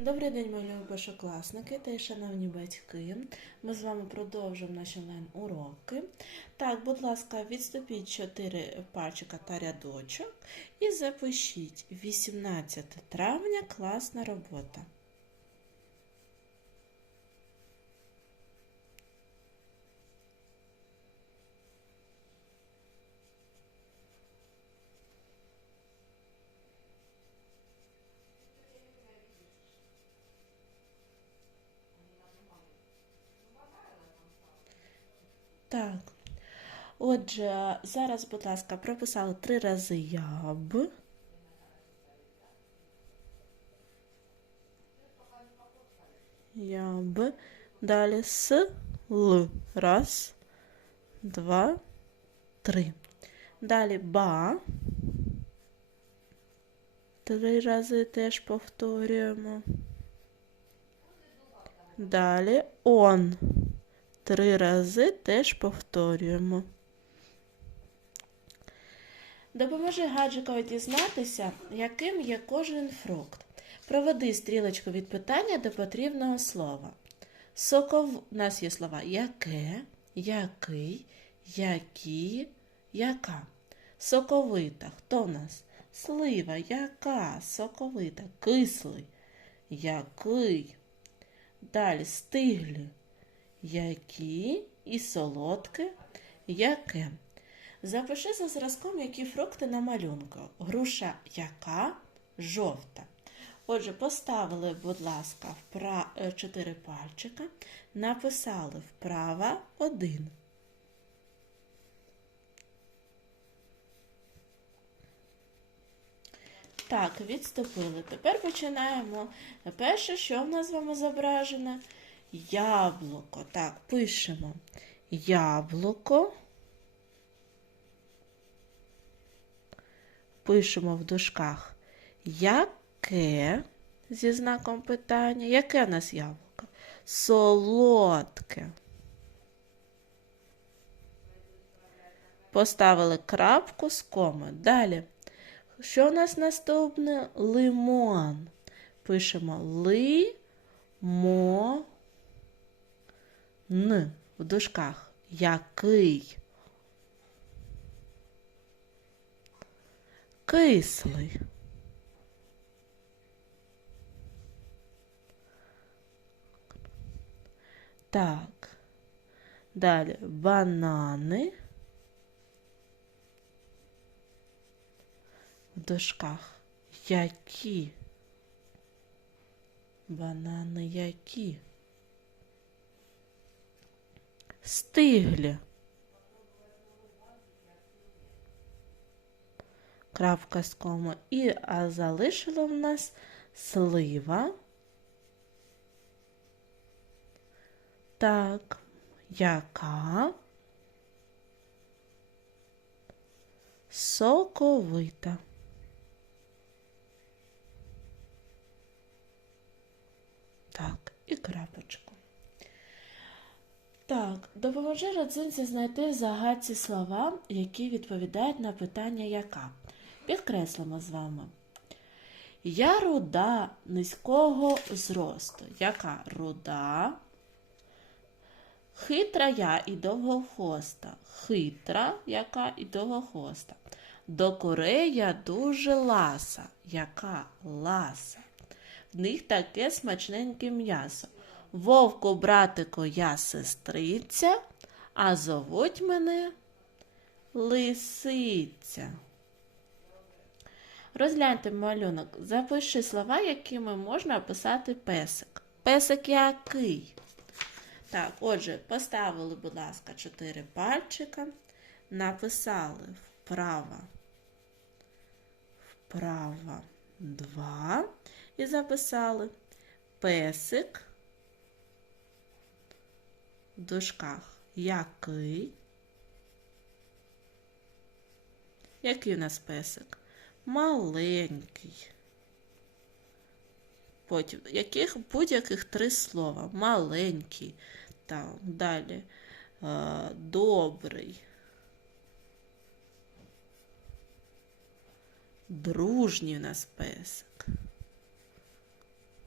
Добрий день, мої першокласники та й шановні батьки. Ми з вами продовжуємо наші онлайн-уроки. Так, будь ласка, відступіть 4 пальчика та рядочок і запишіть 18 травня класна робота. Так. Отже, зараз, будь ласка, прописали три рази яб. Яб. Далі с, л. Раз, два, три. Далі ба. Три рази теж повторюємо. Далі он. Три рази теж повторюємо. Допоможи гаджикові дізнатися, яким є кожен фрукт. Проведи стрілочку від питання до потрібного слова. Соков... У нас є слова яке, який, які, яка. Соковита. Хто в нас? Слива, яка, соковита, кислий, який. Далі стиглі. Які і солодке, яке. Запиши за зразком, які фрукти на малюнку. Груша яка жовта. Отже, поставили, будь ласка, впра... 4 пальчика, написали вправа 1. Так, відступили. Тепер починаємо. Перше, що в нас з вами зображено? Яблуко. Так, пишемо. Яблуко. Пишемо в дужках. Яке зі знаком питання. Яке в нас яблуко? Солодке. Поставили крапку з коми. Далі. Що у нас наступне? Лимон. Пишемо ли, мо, н в дужках. Який? Кислий. Так. Далі банани. В дужках. Які? Банани які? Стиглі. Крапка з коми. І а залишила в нас слива. Так, яка? Соковита. Так, і крапочку. Так, допоможи родзинці знайти в загадці слова, які відповідають на питання яка. Підкреслимо з вами. Я руда низького зросту. Яка руда? Хитра я і довгохоста. Хитра, яка і довгохоста. До курей я дуже ласа. Яка ласа? В них таке смачненьке м'ясо. Вовку, братику, я сестриця, а зовуть мене Лисиця. Розгляньте малюнок. Запиши слова, якими можна описати песик. Песик який? Так, отже, поставили, будь ласка, 4 пальчика, написали вправо, вправо 2 і записали песик в дужках який. Який у нас песик? Маленький. Потім яких будь-яких три слова. Маленький. Там, далі е, добрий. Дружній у нас песик.